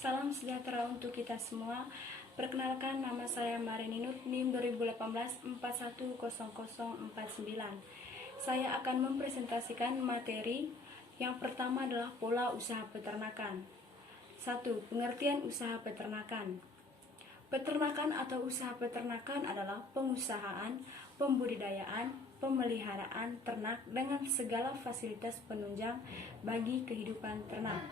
Salam sejahtera untuk kita semua. Perkenalkan, nama saya Marinut, NIM 2018-410049. Saya akan mempresentasikan materi. Yang pertama adalah pola usaha peternakan. 1. Pengertian usaha peternakan. Peternakan atau usaha peternakan adalah pengusahaan, pembudidayaan, pemeliharaan ternak dengan segala fasilitas penunjang bagi kehidupan ternak.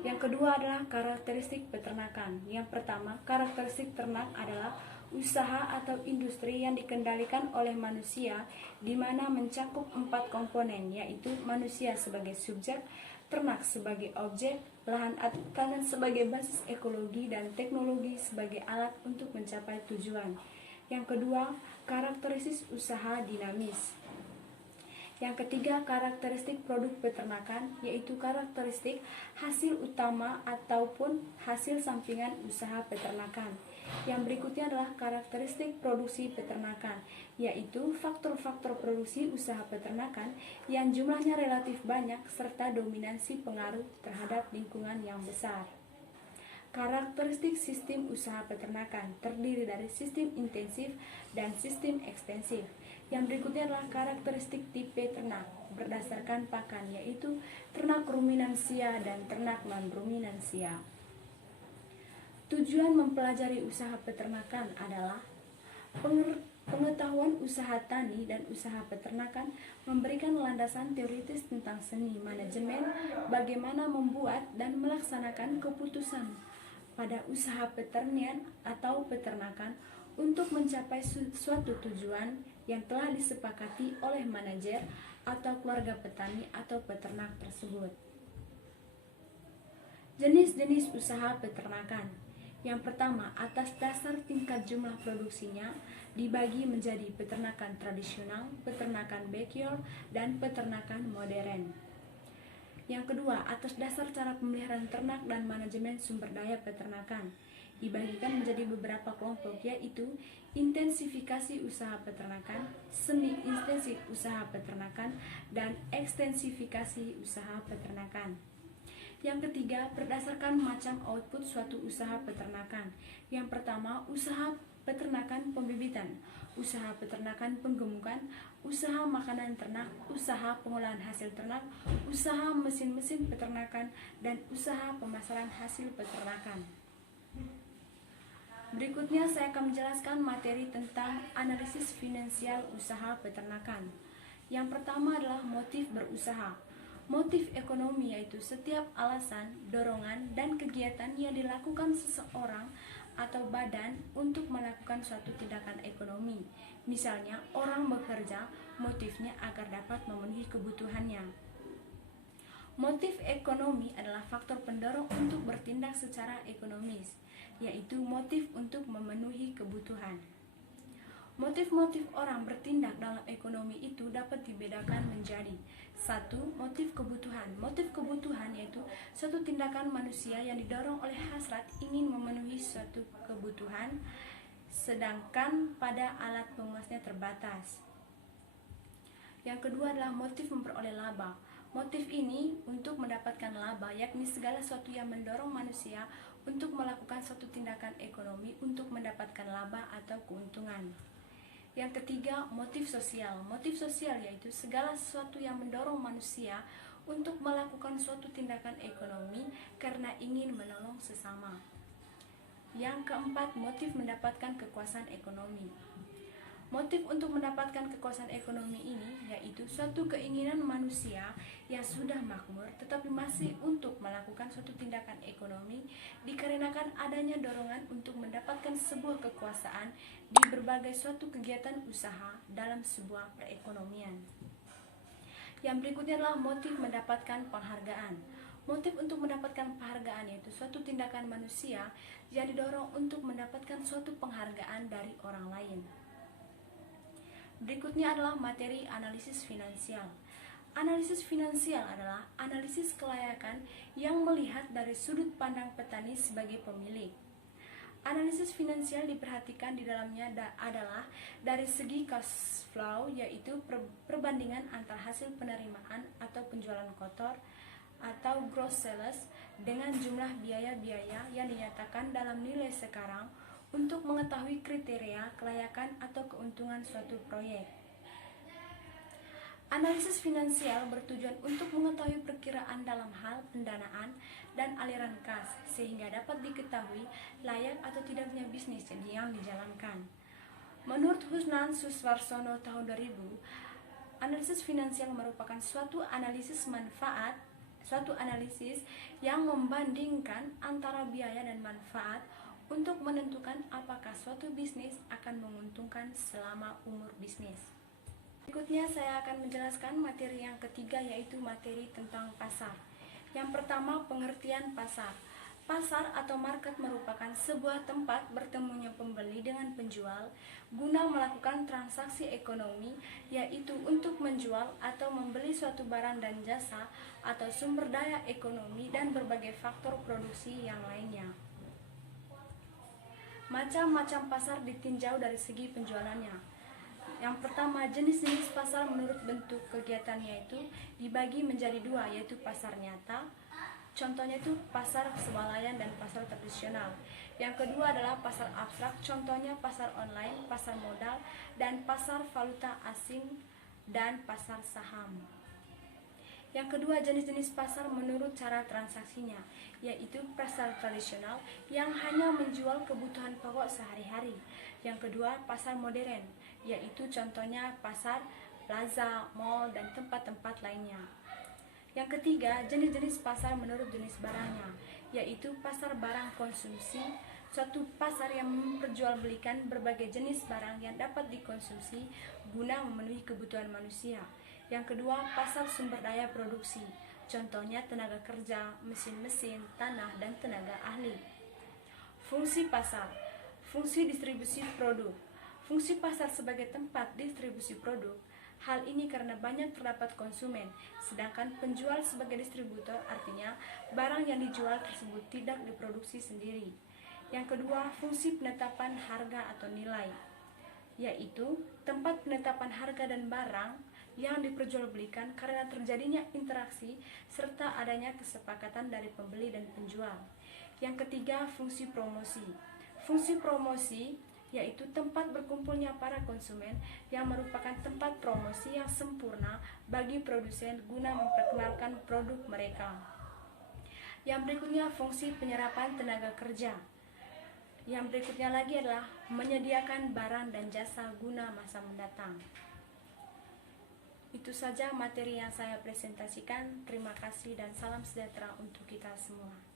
Yang kedua adalah karakteristik peternakan. Yang pertama, karakteristik ternak adalah usaha atau industri yang dikendalikan oleh manusia, di mana mencakup 4 komponen, yaitu manusia sebagai subjek, ternak sebagai objek, lahan atau tanah sebagai basis ekologi, dan teknologi sebagai alat untuk mencapai tujuan. Yang kedua, karakteristik usaha dinamis. Yang ketiga, karakteristik produk peternakan, yaitu karakteristik hasil utama ataupun hasil sampingan usaha peternakan. Yang berikutnya adalah karakteristik produksi peternakan, yaitu faktor-faktor produksi usaha peternakan yang jumlahnya relatif banyak serta dominansi pengaruh terhadap lingkungan yang besar. Karakteristik sistem usaha peternakan terdiri dari sistem intensif dan sistem ekstensif. Yang berikutnya adalah karakteristik tipe ternak berdasarkan pakan, yaitu ternak ruminansia dan ternak non-ruminansia. Tujuan mempelajari usaha peternakan adalah pengetahuan usaha tani dan usaha peternakan, memberikan landasan teoritis tentang seni manajemen, bagaimana membuat dan melaksanakan keputusan pada usaha peternian atau peternakan untuk mencapai suatu tujuan yang telah disepakati oleh manajer atau keluarga petani atau peternak tersebut. Jenis-jenis usaha peternakan. Yang pertama, atas dasar tingkat jumlah produksinya dibagi menjadi peternakan tradisional, peternakan backyard, dan peternakan modern. Yang kedua, atas dasar cara pemeliharaan ternak dan manajemen sumber daya peternakan dibagikan menjadi beberapa kelompok, yaitu intensifikasi usaha peternakan, semi intensif usaha peternakan, dan ekstensifikasi usaha peternakan. Yang ketiga, berdasarkan macam output suatu usaha peternakan. Yang pertama, usaha peternakan pembibitan, usaha peternakan penggemukan, usaha makanan ternak, usaha pengolahan hasil ternak, usaha mesin-mesin peternakan, dan usaha pemasaran hasil peternakan. Berikutnya saya akan menjelaskan materi tentang analisis finansial usaha peternakan. Yang pertama adalah motif berusaha. Motif ekonomi yaitu setiap alasan, dorongan, dan kegiatan yang dilakukan seseorang atau badan untuk melakukan suatu tindakan ekonomi. Misalnya, orang bekerja, motifnya agar dapat memenuhi kebutuhannya. Motif ekonomi adalah faktor pendorong untuk bertindak secara ekonomis, yaitu motif untuk memenuhi kebutuhan. Motif-motif orang bertindak dalam ekonomi itu dapat dibedakan menjadi: 1. Motif kebutuhan. Motif kebutuhan yaitu suatu tindakan manusia yang didorong oleh hasrat ingin memenuhi suatu kebutuhan, sedangkan pada alat pemuasnya terbatas. Yang kedua adalah motif memperoleh laba. Motif ini untuk mendapatkan laba, yakni segala sesuatu yang mendorong manusia untuk melakukan suatu tindakan ekonomi untuk mendapatkan laba atau keuntungan. Yang ketiga, motif sosial. Motif sosial yaitu segala sesuatu yang mendorong manusia untuk melakukan suatu tindakan ekonomi karena ingin menolong sesama. Yang keempat, motif mendapatkan kekuasaan ekonomi. Motif untuk mendapatkan kekuasaan ekonomi ini yaitu suatu keinginan manusia yang sudah makmur tetapi masih untuk melakukan suatu tindakan ekonomi dikarenakan adanya dorongan untuk mendapatkan sebuah kekuasaan di berbagai suatu kegiatan usaha dalam sebuah perekonomian. Yang berikutnya adalah motif mendapatkan penghargaan. Motif untuk mendapatkan penghargaan yaitu suatu tindakan manusia yang didorong untuk mendapatkan suatu penghargaan dari orang lain. Berikutnya adalah materi analisis finansial. Analisis finansial adalah analisis kelayakan yang melihat dari sudut pandang petani sebagai pemilik. Analisis finansial diperhatikan di dalamnya adalah dari segi cash flow, yaitu perbandingan antara hasil penerimaan atau penjualan kotor atau gross sales dengan jumlah biaya-biaya yang dinyatakan dalam nilai sekarang untuk mengetahui kriteria kelayakan atau keuntungan suatu proyek. Analisis finansial bertujuan untuk mengetahui perkiraan dalam hal pendanaan dan aliran kas sehingga dapat diketahui layak atau tidaknya bisnis yang dijalankan. Menurut Husnan Suswarsono tahun 2000, analisis finansial merupakan suatu analisis yang membandingkan antara biaya dan manfaat untuk menentukan apakah suatu bisnis akan menguntungkan selama umur bisnis. Berikutnya saya akan menjelaskan materi yang ketiga, yaitu materi tentang pasar. Yang pertama, pengertian pasar. Pasar atau market merupakan sebuah tempat bertemunya pembeli dengan penjual guna melakukan transaksi ekonomi, yaitu untuk menjual atau membeli suatu barang dan jasa atau sumber daya ekonomi dan berbagai faktor produksi yang lainnya. Macam-macam pasar ditinjau dari segi penjualannya. Yang pertama, jenis-jenis pasar menurut bentuk kegiatannya itu dibagi menjadi dua, yaitu pasar nyata. Contohnya itu pasar swalayan dan pasar tradisional. Yang kedua adalah pasar abstrak, contohnya pasar online, pasar modal, dan pasar valuta asing dan pasar saham. Yang kedua, jenis-jenis pasar menurut cara transaksinya, yaitu pasar tradisional yang hanya menjual kebutuhan pokok sehari-hari. Yang kedua, pasar modern, yaitu contohnya pasar plaza, mall, dan tempat-tempat lainnya. Yang ketiga, jenis-jenis pasar menurut jenis barangnya, yaitu pasar barang konsumsi, suatu pasar yang memperjualbelikan berbagai jenis barang yang dapat dikonsumsi guna memenuhi kebutuhan manusia. Yang kedua, pasar sumber daya produksi, contohnya tenaga kerja, mesin-mesin, tanah, dan tenaga ahli. Fungsi pasar, fungsi distribusi produk. Fungsi pasar sebagai tempat distribusi produk. Hal ini karena banyak terdapat konsumen, sedangkan penjual sebagai distributor, artinya barang yang dijual tersebut tidak diproduksi sendiri. Yang kedua, fungsi penetapan harga atau nilai, yaitu tempat penetapan harga dan barang yang diperjualbelikan karena terjadinya interaksi serta adanya kesepakatan dari pembeli dan penjual. Yang ketiga, fungsi promosi. Fungsi promosi yaitu tempat berkumpulnya para konsumen yang merupakan tempat promosi yang sempurna bagi produsen guna memperkenalkan produk mereka. Yang berikutnya, fungsi penyerapan tenaga kerja. Yang berikutnya lagi adalah menyediakan barang dan jasa guna masa mendatang. Itu saja materi yang saya presentasikan. Terima kasih dan salam sejahtera untuk kita semua.